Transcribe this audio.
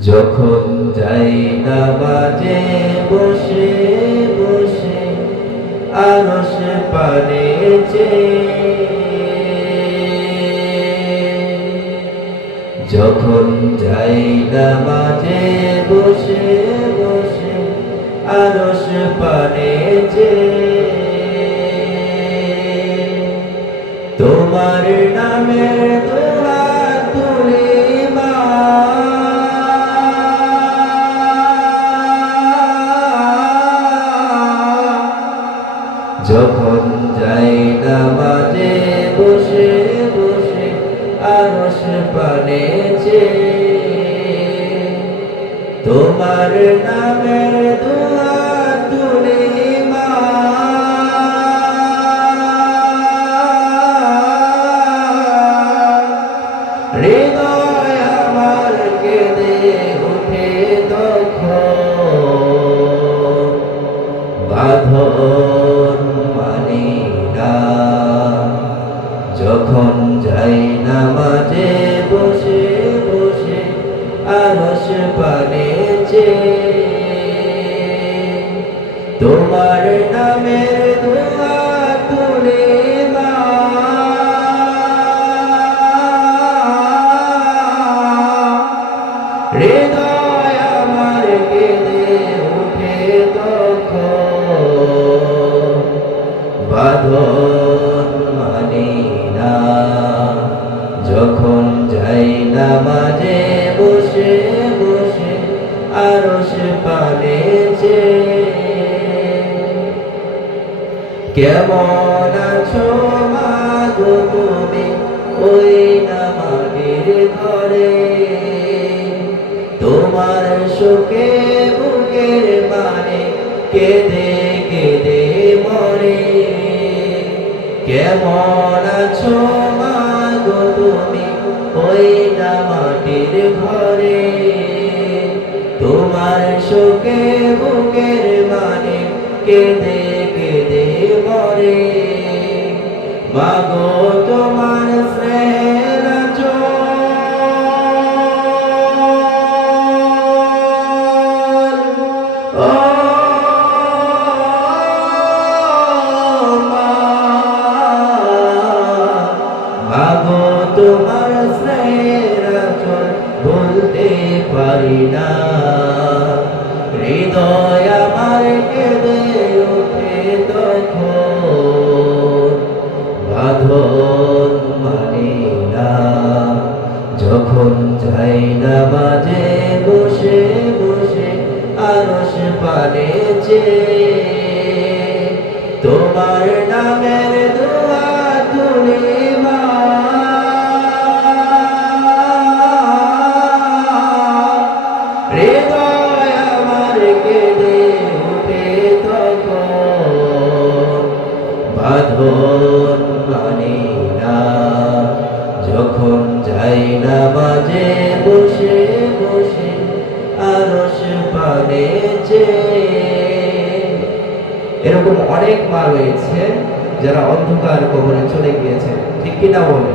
যখন যাই না বাজে বসে বসে আরস পানে যখন যাই না বাজে বসে বসে আরস পানে তোমার যখন যাই নামাজে বসে বসে আরস পানে তোমার নামের দোয়া যখন যাই না মাঝে বসে বসে আরস পানে তোমার নামের দোয়া তুলে তখন। আরস পানে কেমন আছো মাগো তুমি? ওই না ঘরে। তোমার সুখে বুকের মানে কেঁদে কেঁদে মরে। কেমন আছো বুকের মানে কেঁদে কেঁদে মরে। মাগো তোমার স্নেহের মাগো তোমার পানে তোমার নামের দোয়া তুলি মা। উঠে মানি না যখন যাই না বাজে এরকম অনেক মা রয়েছে যারা অন্ধকার কবরে চলে গিয়েছে। ঠিক কিনা বলে